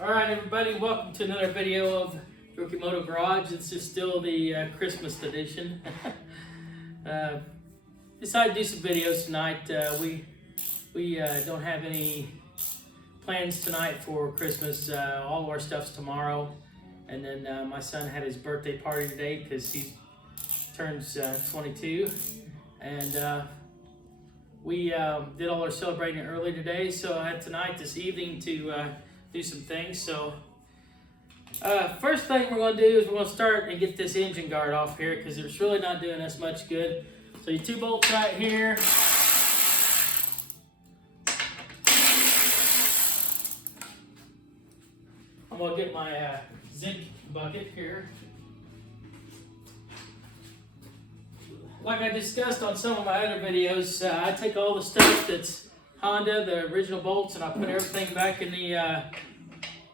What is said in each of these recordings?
Alright everybody, welcome to another video of Yokimoto Garage. This is still the Christmas edition. Decided to do some videos tonight. We don't have any plans tonight for Christmas. All of our stuff's tomorrow. And then my son had his birthday party today because he turns 22. And we did all our celebrating early today. So I had tonight, this evening, to do some things. So first thing we're going to do is we're going to start and get this engine guard off here because it's really not doing us much good. So your 2 bolts right here. I'm going to get my zinc bucket here. Like I discussed on some of my other videos, I take all the stuff that's Honda, the original bolts, and I put everything back in the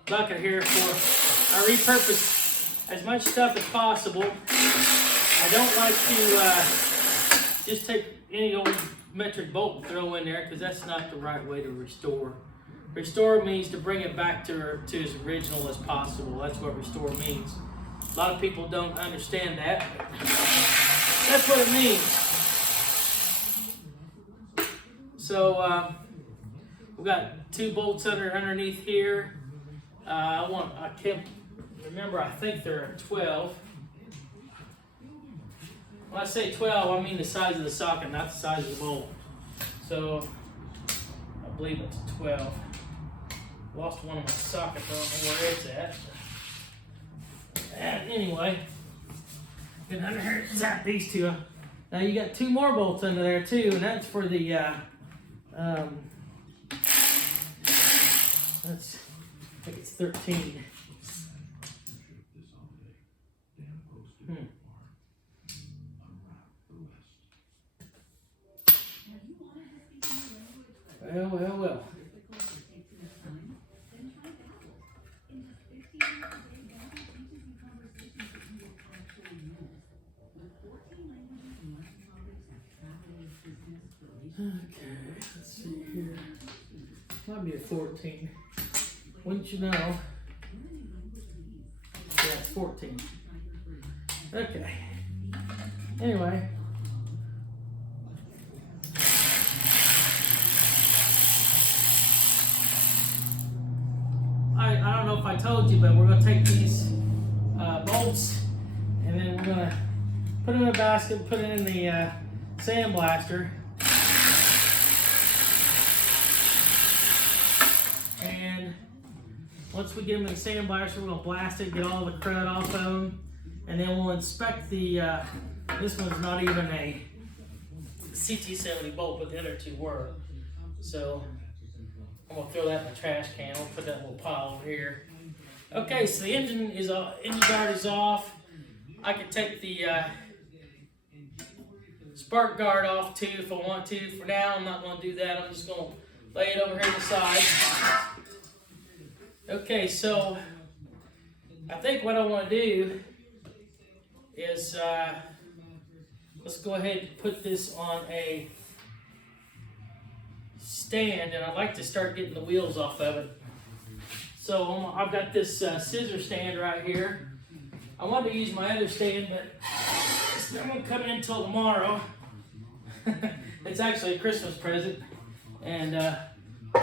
bucket here I repurpose as much stuff as possible. I don't like to just take any old metric bolt and throw in there because that's not the right way to restore. Restore means to bring it back to as original as possible. That's what restore means. A lot of people don't understand that. That's what it means. So we've got 2 bolts underneath here. I can't remember, I think they're 12. When I say 12, I mean the size of the socket, not the size of the bolt. So I believe it's 12. Lost one of my sockets, I don't know where it's at. And anyway, and under here, tap these 2. Now you got 2 more bolts under there too, and that's for the I think it's 13. Well. Okay, let's see here. Might be a 14. Wouldn't you know? Yeah, it's 14. Okay. Anyway. I don't know if I told you, but we're going to take these bolts and then we're going to put them in a basket, put it in the sandblaster. And once we get them in the sandblaster, we're going to blast it, get all the crud off of them, and then we'll inspect the, this one's not even a ct70 bolt, but the other 2 were. So I'm going to throw that in the trash can. We'll put that little pile over here. Okay, so the engine guard is off. I could take the spark guard off too if I want to. For now, I'm not going to do that. I'm just going to lay it over here to the side. Okay, so I think what I want to do is let's go ahead and put this on a stand, and I'd like to start getting the wheels off of it. So I've got this scissor stand right here. I wanted to use my other stand, but it's not going to come in until tomorrow. It's actually a Christmas present, and I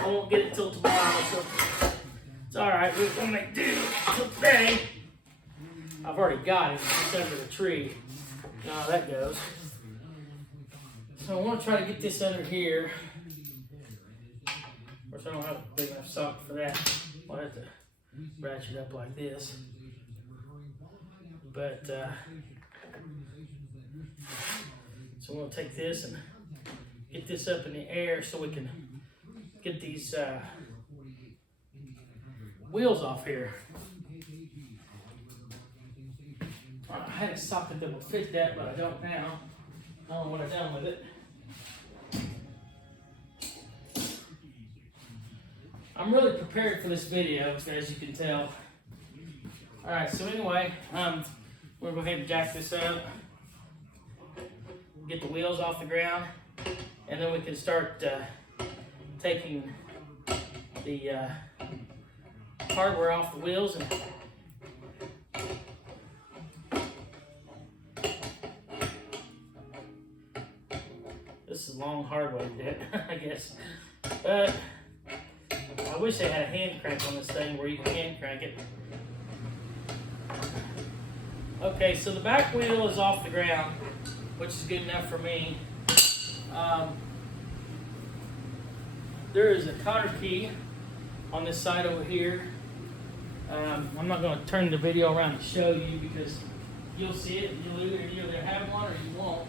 won't get it till tomorrow, so it's alright. We're going to make do till today. I've already got it. It's under the tree. You know how that goes. So I want to try to get this under here. Of course, I don't have a big enough socket for that. I'll have to ratchet up like this. But, so we'll take this and get this up in the air so we can get these wheels off here. I had a socket that would fit that, but I don't now. I don't know what I've done with it. I'm really prepared for this video, as you can tell. Alright, so anyway, we'll go ahead and jack this up. Get the wheels off the ground, and then we can start taking the hardware off the wheels. And this is a long, hard way to do it, I guess. But I wish they had a hand crank on this thing where you can hand crank it. Okay, so the back wheel is off the ground, which is good enough for me. There is a cotter key on this side over here. I'm not going to turn the video around to show you because you'll see it. You'll either have one or you won't.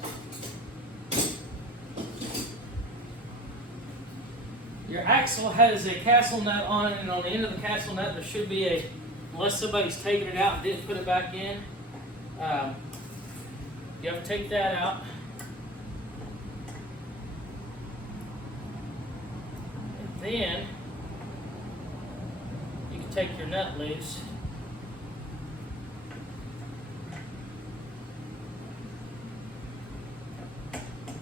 Your axle has a castle nut on it, and on the end of the castle nut there should be a, unless somebody's taken it out and didn't put it back in, you have to take that out. And then you can take your nut loose.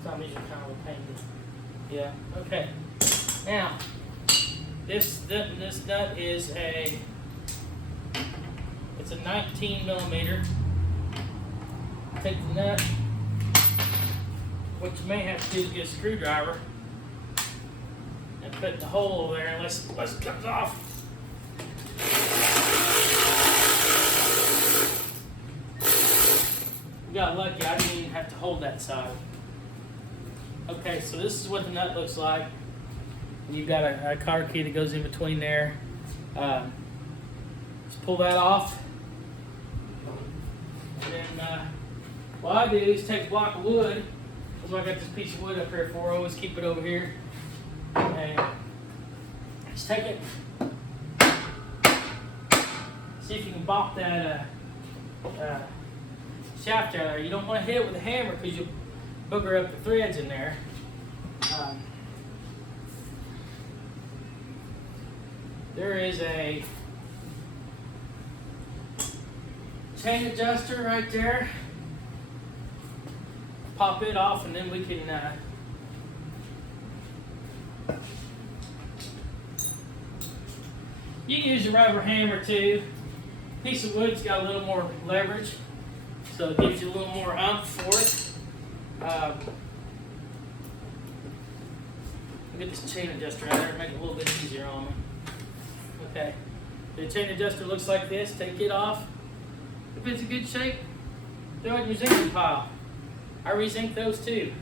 Sometimes these are kind of a pain. Yeah, okay. Now, this nut is it's a 19 millimeter. Take the nut. What you may have to do is get a screwdriver and put the hole over there unless it comes off. We got lucky, I didn't even have to hold that side. Okay, so this is what the nut looks like. You've got a cotter key that goes in between there. Just pull that off. And then what I do is take a block of wood. That's why I got this piece of wood up here for. I always keep it over here. And just take it. See if you can bop that shaft out of there. You don't want to hit it with a hammer because you'll booger up the threads in there. There is a chain adjuster right there. Pop it off and then we can you can use a rubber hammer too. Piece of wood's got a little more leverage, so it gives you a little more oomph for it. Get this chain adjuster out there and make it a little bit easier on them. Okay, the chain adjuster looks like this. Take it off. If it's in good shape, throw it in your zinking pile. I re-zink those too.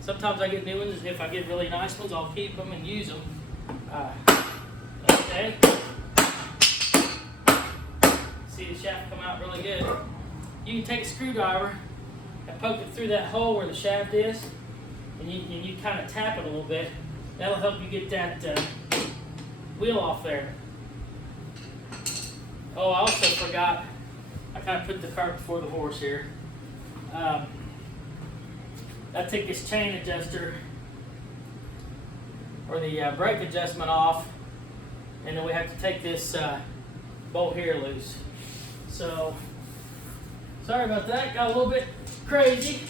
Sometimes I get new ones. If I get really nice ones, I'll keep them and use them. Okay. See the shaft come out really good. You can take a screwdriver and poke it through that hole where the shaft is, and you kind of tap it a little bit. That'll help you get that wheel off there. Oh, I also forgot, I kind of put the cart before the horse here. I take this chain adjuster or the brake adjustment off, and then we have to take this bolt here loose. So, sorry about that, got a little bit crazy.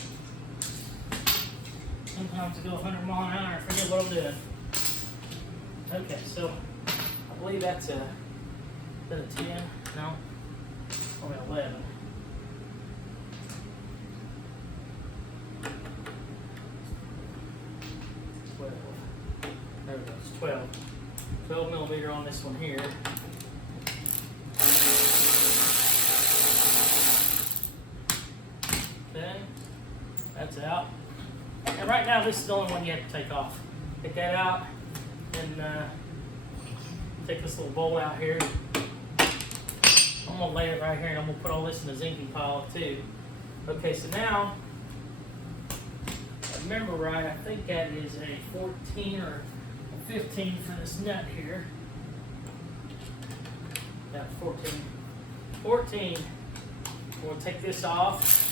Sometimes I go 100 miles an hour and forget what I'm doing. Okay, so I believe that's a 10? No, only 11. There we go, it's 12. 12 millimeter on this one here. Then, that's out. And right now, this is the only one you have to take off. Take that out, and take this little bowl out here. I'm gonna lay it right here, and I'm gonna put all this in the zinking pile too. Okay, so now, if I remember right, I think that is a 14 or a 15 for this nut here. Yeah, 14. 14. We'll take this off.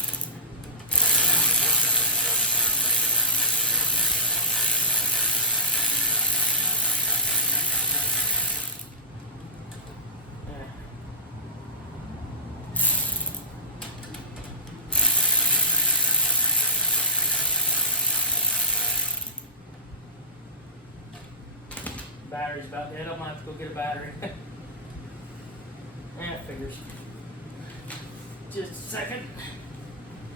Battery's about dead. I'm gonna have to go get a battery. That figures. Just a second.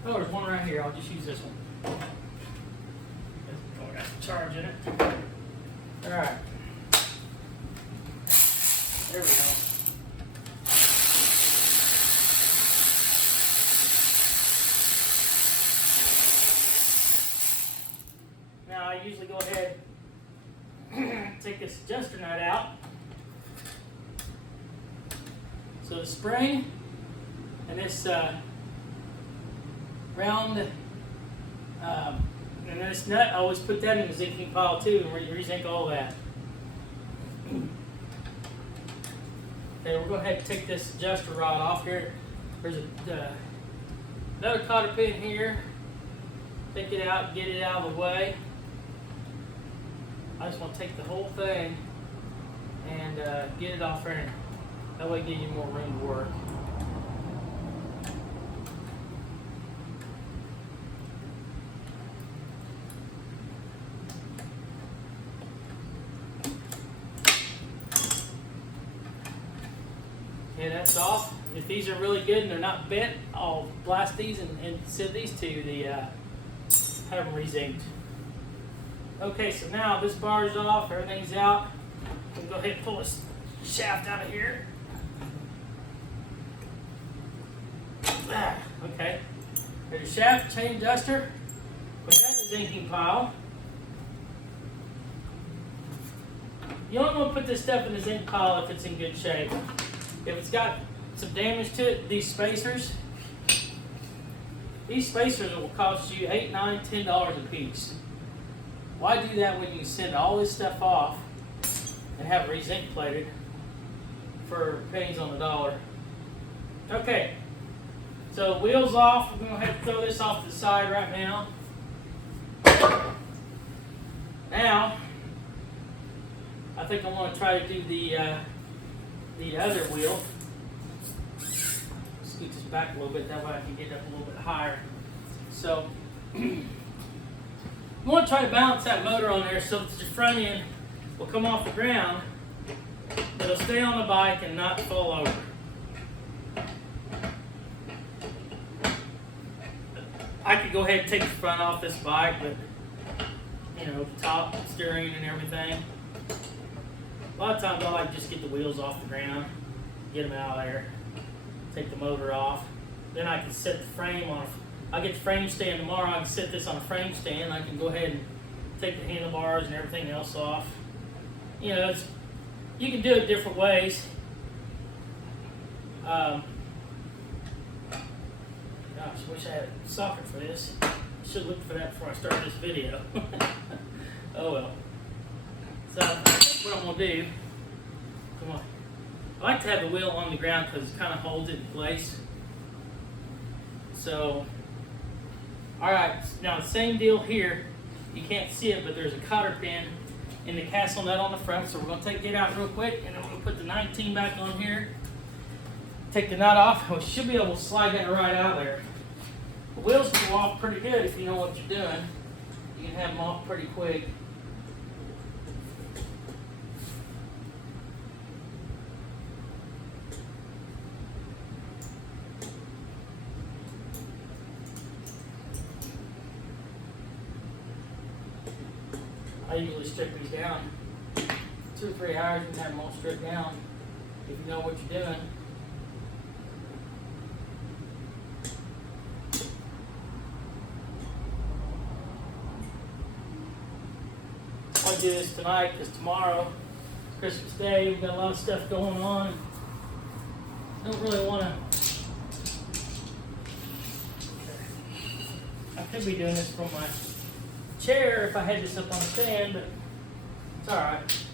Oh, there's one right here. I'll just use this one. Oh, I got some charge in it. All right. There we go. Now I usually go ahead take this adjuster nut out. So the spring and this round and this nut, I always put that in the zinking pile too and re-zinc all that. Okay, we're going to have to take this adjuster rod off here. There's another cotter pin here. Take it out, get it out of the way. I just want to take the whole thing and get it off there. That way, give you more room to work. Okay, that's off. If these are really good and they're not bent, I'll blast these and send these to the have them re-zinced. Okay, so now this bar is off, everything's out. We'll go ahead and pull this shaft out of here. Okay, there's a shaft, chain adjuster. Put that in the zinking pile. You only want to put this stuff in the zinc pile if it's in good shape. If it's got some damage to it, these spacers will cost you $8, $9, $10 a piece. Why do that when you can send all this stuff off and have it re-zinc plated for pennies on the dollar? Okay, so wheels off. We're going to have to throw this off to the side right now. Now, I think I'm going to try to do the other wheel. Scoot this back a little bit, that way I can get up a little bit higher. So, you want to try to balance that motor on there so that your front end will come off the ground, but it'll stay on the bike and not fall over. I could go ahead and take the front off this bike, but you know, the top, steering and everything. A lot of times I like to just get the wheels off the ground, get them out of there, take the motor off. Then I can set the frame on. I'll get the frame stand tomorrow. I can set this on a frame stand. I can go ahead and take the handlebars and everything else off. You know, you can do it different ways. Gosh, wish I had a socket for this. I should look for that before I start this video. Oh well. So what I'm gonna do, come on. I like to have the wheel on the ground because it kind of holds it in place. So, all right, now the same deal here. You can't see it, but there's a cotter pin in the castle nut on the front. So we're gonna take it out real quick, and then we're gonna put the 19 back on here. Take the nut off. We should be able to slide that right out of there. The wheels can go off pretty good if you know what you're doing. You can have them off pretty quick. I usually strip these down 2 or 3 hours and have them all stripped down if you know what you're doing. I'll do this tonight because tomorrow is Christmas Day. We've got a lot of stuff going on. Don't really want to. I could be doing this from my chair if I had this up on the stand, but it's alright.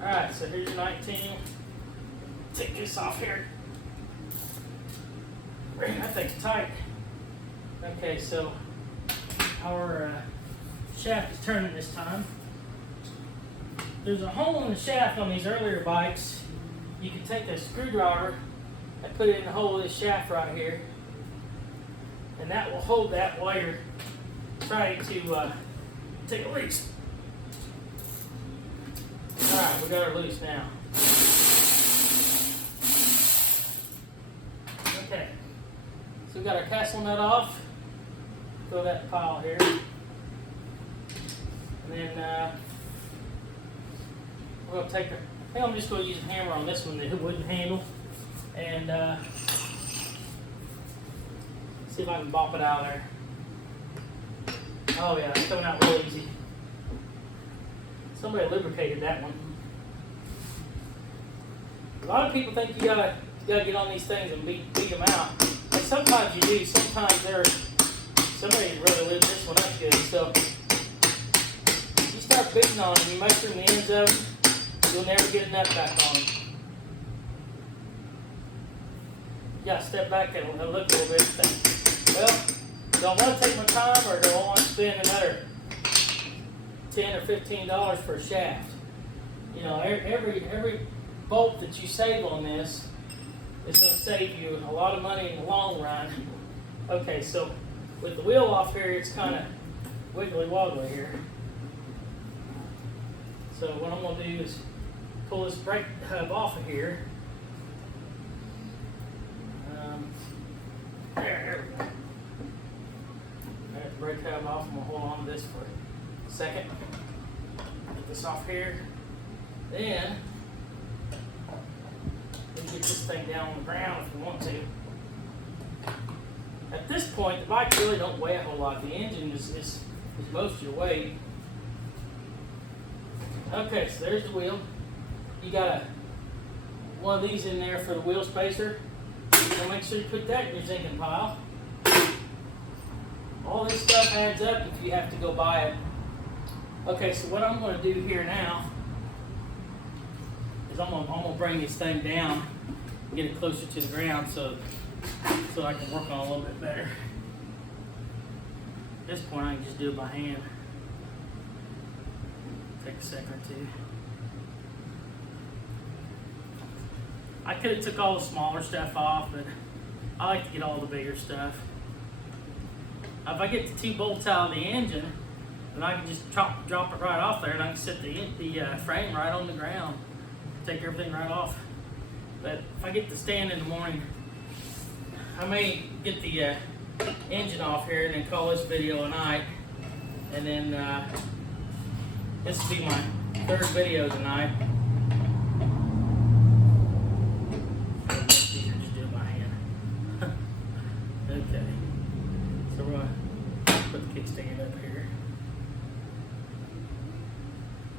Alright, so here's your 19. Take this off here. That thing's tight. Okay, so our shaft is turning this time. There's a hole in the shaft on these earlier bikes. You can take a screwdriver and put it in the hole of this shaft right here. And that will hold that while you're trying to take it loose. Alright, we got her loose now. got our castle nut off. Throw that pile here. And then we're going to take I think I'm just going to use a hammer on this one, the wooden handle. And see if I can bop it out of there. Oh yeah, it's coming out real easy. Somebody lubricated that one. A lot of people think you gotta get on these things and beat them out. And sometimes you do. Sometimes somebody really lit this one up good. So you start beating on them, you mushroom the ends of them, you'll never get a nut back on them. You gotta step back and look a little bit and think, well, do I want to take my time or do I want to spend another $10 or $15 for a shaft? You know, every bolt that you save on this is going to save you a lot of money in the long run. Okay, so with the wheel off here, it's kind of wiggly woggly here. So what I'm going to do is pull this brake hub off of here. There we go. There's the brake hub off. I'm going to hold on to this for a second. Get this off here. Then we can get this thing down on the ground if we want to. At this point, the bike really don't weigh a whole lot. The engine is most of your weight. Okay, so there's the wheel. You got one of these in there for the wheel spacer. So make sure you put that in your zinking pile. All this stuff adds up if you have to go buy it. Okay, so what I'm going to do here now is I'm going to bring this thing down and get it closer to the ground so I can work on it a little bit better. At this point, I can just do it by hand. Take a second or two. I could have took all the smaller stuff off, but I like to get all the bigger stuff. If I get the 2 bolts out of the engine, then I can just drop it right off there, and I can set the frame right on the ground, take everything right off. But if I get to stand in the morning, I may get the engine off here and then call this video a night, and then this will be my 3rd video tonight. Okay, so we're going to put the kickstand up here.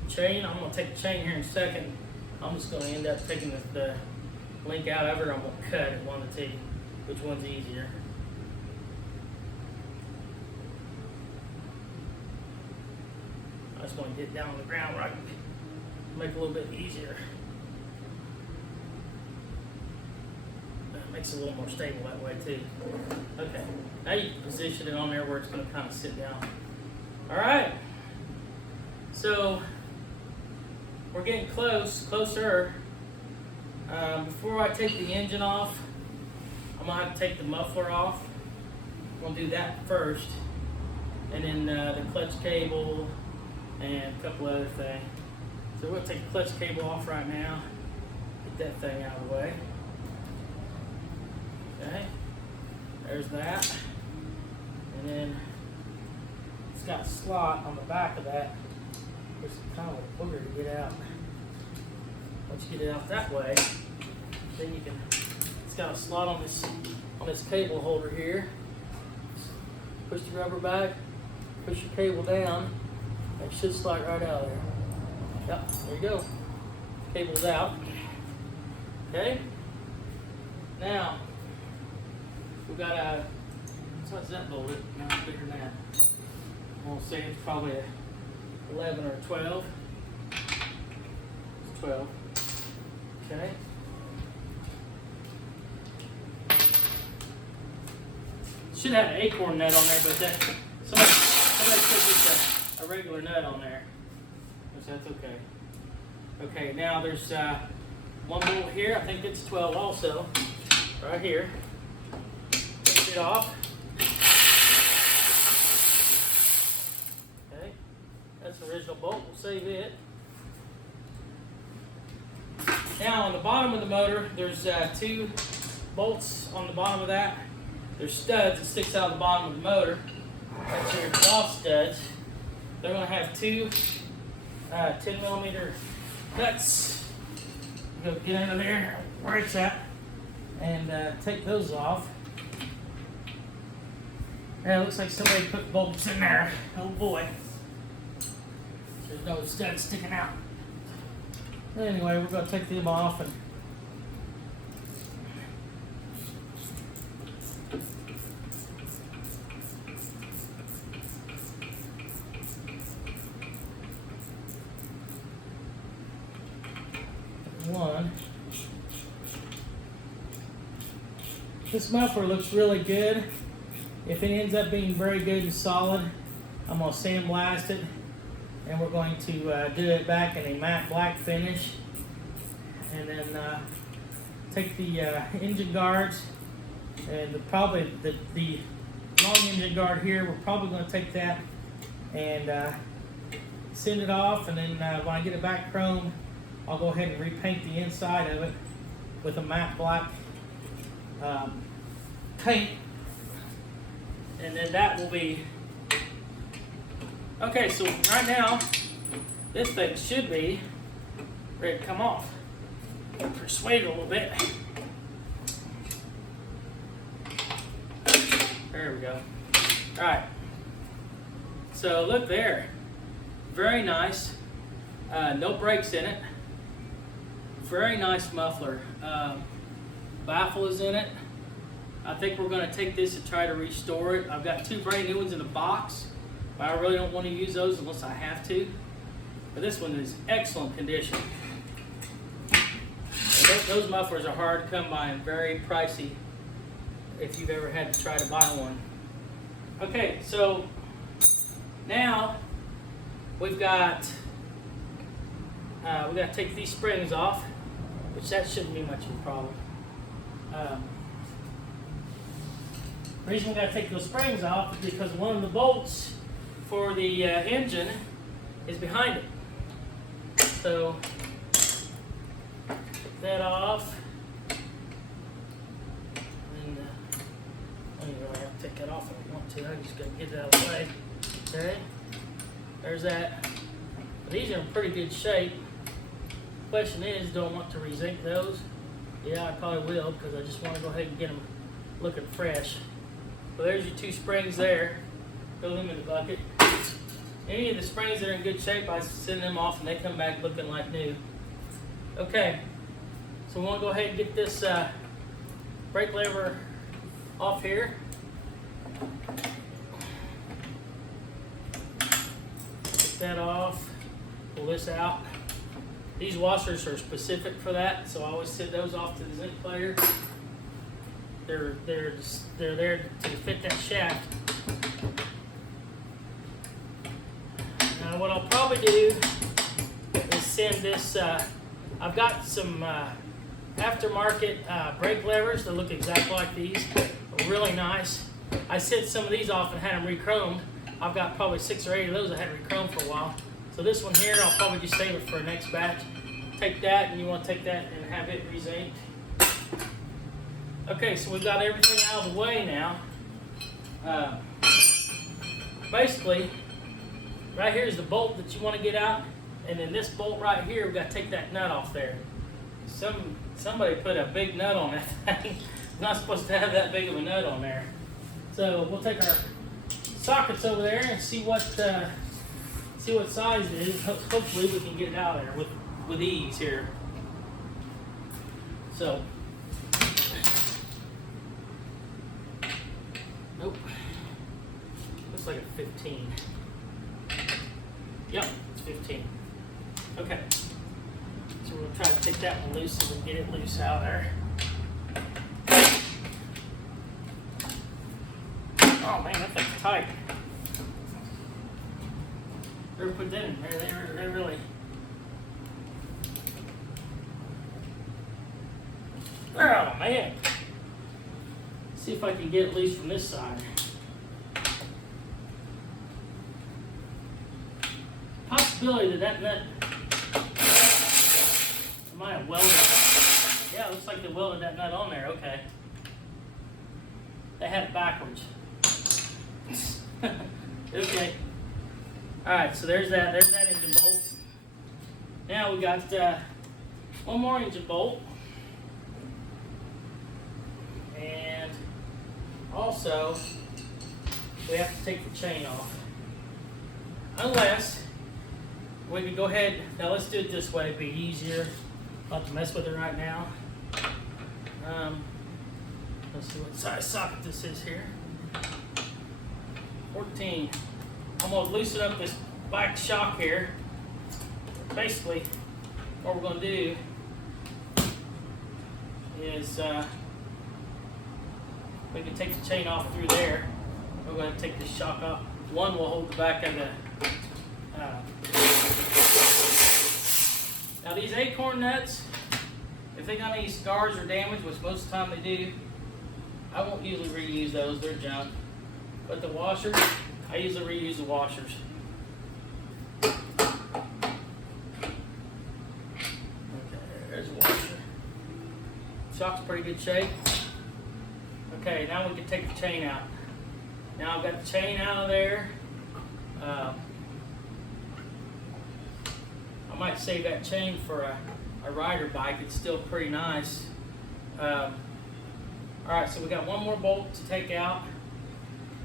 Chain, I'm going to take the chain here in a second. I'm just going to end up taking the link out of it. I'm going to cut it 1 to 2. Which one's easier? I just want to get down on the ground where I can make it a little bit easier. Makes it a little more stable that way too. Okay, now you can position it on there where it's going to kind of sit down. All right, so we're getting closer. Before I take the engine off, I'm going to have to take the muffler off. I'm going to do that first, and then the clutch cable and a couple other things. So we're going to take the clutch cable off right now, get that thing out of the way. Okay, there's that, and then it's got a slot on the back of that. There's kind of a booger to get out. Once you get it out that way, then you can. It's got a slot on this cable holder here. Push the rubber back, push your cable down, and it should slide right out of there. Yep, there you go. Cable's out. Okay. Now. We've got what's that bolt? No, it's bigger than that. We'll say it's probably a 11 or a 12. It's 12. Okay. Should have an acorn nut on there, but somebody put just a regular nut on there. So that's okay. Okay, now there's 1 bolt here. I think it's 12 also. Right here. Off. Okay, that's the original bolt. We'll save it. Now on the bottom of the motor, there's 2 bolts on the bottom of that. there's studs that sticks out of the bottom of the motor. That's your exhaust studs. They're going to have two 10mm nuts. Go get out of there where it's at and take those off. And it looks like somebody put bolts in there. Oh boy. There's no studs sticking out. Anyway, we're going to take them off and one. This muffler looks really good. If it ends up being very good and solid, I'm going to sandblast it, and we're going to do it back in a matte black finish, and then take the engine guards and probably the long engine guard here. We're probably going to take that and send it off, and then when I get it back chrome, I'll go ahead and repaint the inside of it with a matte black paint, and then that will be okay. So right now, this thing should be ready to come off. Persuade it a little bit. There we go. All right. So look there, very nice. No brakes in it. Very nice muffler. Baffle is in it. I think we're going to take this and try to restore it. I've got two brand new ones in the box, but I really don't want to use those unless I have to. But this one is excellent condition. Those mufflers are hard to come by and very pricey if you've ever had to try to buy one. Okay, so now we've got we got to take these springs off, which that shouldn't be much of a problem. The reason we got to take those springs off is because one of the bolts for the engine is behind it. So take that off. And I don't even really have to take that off if I want to. I just got to get it out of the way. Okay, there's that. These are in pretty good shape. Question is, do I want to re-zinc those? Yeah, I probably will, because I just want to go ahead and get them looking fresh. So there's your two springs there. Throw them in the bucket. Any of the springs that are in good shape, I send them off and they come back looking like new. Okay, so we want to go ahead and get this brake lever off here. Take that off. Pull this out. These washers are specific for that, so I always send those off to the zinc plater. They're there to fit that shaft. Now what I'll probably do is send this. I've got some aftermarket brake levers that look exactly like these. They're really nice. I sent some of these off and had them re-chromed. I've got probably 6 or 8 of those I had re-chromed for a while. So this one here, I'll probably just save it for the next batch. Take that, and you want to take that and have it re-zinced. Okay, so we've got everything out of the way now. Basically, right here is the bolt that you want to get out, and then this bolt right here, we've got to take that nut off there. Somebody put a big nut on that thing. It's not supposed to have that big of a nut on there. So we'll take our sockets over there and see what size it is. Hopefully we can get it out of there with ease here. So, nope. Looks like a 15. Yep, it's 15. Okay. So we'll try to take that one loose so we can get it loose out there. Oh man, that thing's tight. Ever put that in there? They really. Oh man. See if I can get it loose from this side. Possibility that nut might have welded. Yeah, it looks like they welded that nut on there. Okay. they had it backwards. Okay. Alright, so there's that engine bolt. Now we got one more engine bolt. And also, we have to take the chain off. Unless, we can go ahead, now let's do it this way, it'd be easier. I'll have to mess with it right now. Let's see what size socket this is here. 14. I'm going to loosen up this back shock here. Basically, what we're going to do is we can take the chain off through there. We're going to take this shock off. One will hold the back of the. Now these acorn nuts, if they got any scars or damage, which most of the time they do, I won't usually reuse those, they're junk. But the washers, I usually reuse the washers. Okay, there's a washer. Shock's pretty good shape. Okay, now we can take the chain out. Now I've got the chain out of there. I might save that chain for a rider bike. It's still pretty nice. Alright, so we got one more bolt to take out.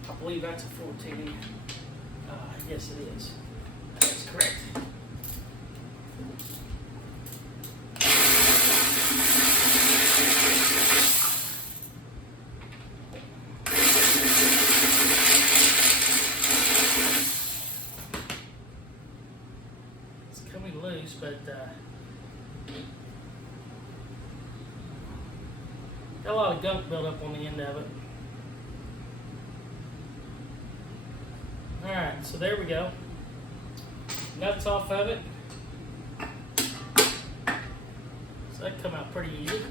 I believe that's a 14. Yes, it is. That's correct. It's coming loose, but got a lot of gunk built up on the end of it. Alright, so there we go. Nuts off of it. So that come out pretty easy.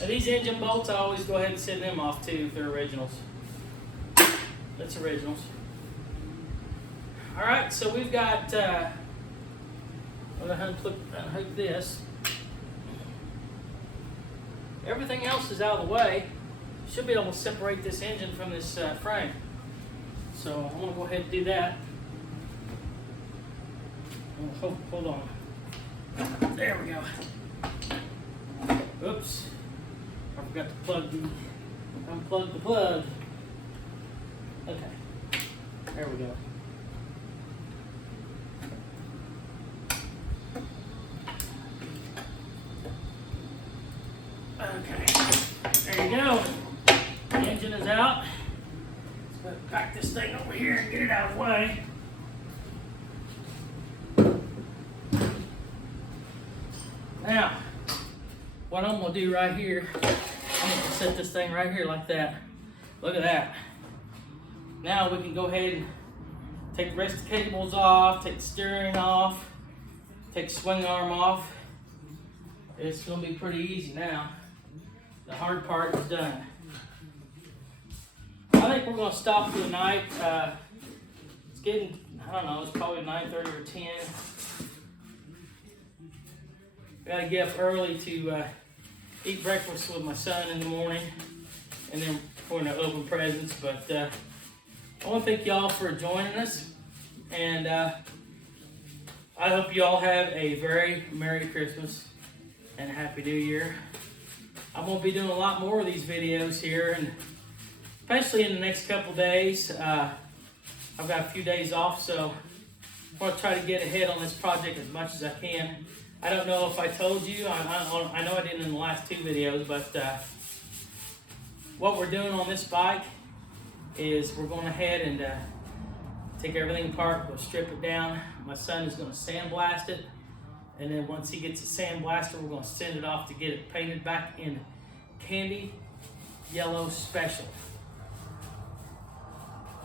Now these engine bolts, I always go ahead and send them off too if they're originals. That's originals. Alright, so we've got, I'm going to unhook this. Everything else is out of the way. Should be able to separate this engine from this frame. So I'm going to go ahead and do that. Hold on. There we go. Oops. I forgot to unplug the plug. Okay. There we go. Okay. There you go. The engine is out. Let's pack this thing over here and get it out of the way. Now, what I'm going to do right here, I'm going to set this thing right here like that. Look at that. Now we can go ahead and take the rest of the cables off, take the steering off, take the swing arm off. It's going to be pretty easy now. The hard part is done. I think we're going to stop for the night. It's getting, I don't know, it's probably 9:30 or 10. Got to get up early to eat breakfast with my son in the morning, and then we're going to open presents. But I want to thank y'all for joining us, and I hope you all have a very Merry Christmas and a Happy New Year. I'm going to be doing a lot more of these videos here, and especially in the next couple days. I've got a few days off, so I'm going to try to get ahead on this project as much as I can. I don't know if I told you, I know I didn't in the last two videos, but what we're doing on this bike is we're going ahead and take everything apart, we'll strip it down. My son is going to sandblast it, and then once he gets a sandblaster, we're going to send it off to get it painted back in Candy Yellow Special.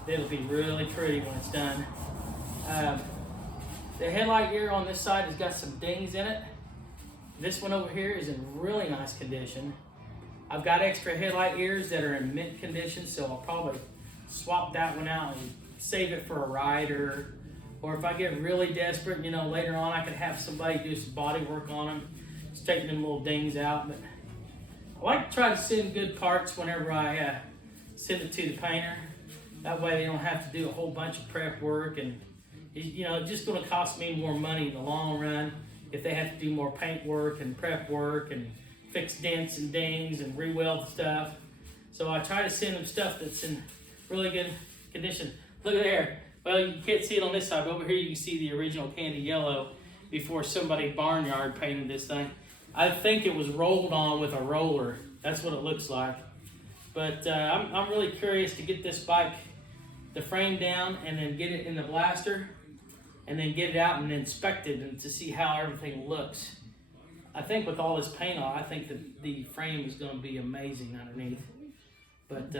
It'll be really pretty when it's done. The headlight gear on this side has got some dings in it. This one over here is in really nice condition. I've got extra headlight ears that are in mint condition, so I'll probably swap that one out and save it for a ride, or if I get really desperate, you know, later on I could have somebody do some body work on them, just taking them little dings out. But I like to try to send good parts whenever I send it to the painter. That way they don't have to do a whole bunch of prep work, and you know, it's just going to cost me more money in the long run if they have to do more paint work and prep work and fix dents and dings and re-weld stuff. So I try to send them stuff that's in really good condition. Look at there. Well, you can't see it on this side, but over here you can see the original candy yellow before somebody barnyard painted this thing. I think it was rolled on with a roller. That's what it looks like. But I'm really curious to get this bike, the frame down, and then get it in the blaster, and then get it out and inspect it and to see how everything looks. I think with all this paint on, I think that the frame is going to be amazing underneath. But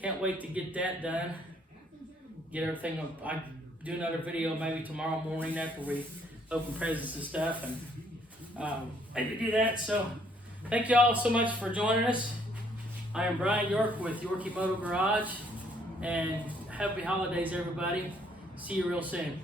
can't wait to get that done. Get everything up. I do another video maybe tomorrow morning after we open presents and stuff, and maybe do that. So thank you all so much for joining us. I am Brian York with Yorkie Moto Garage, and happy holidays, everybody. See you real soon.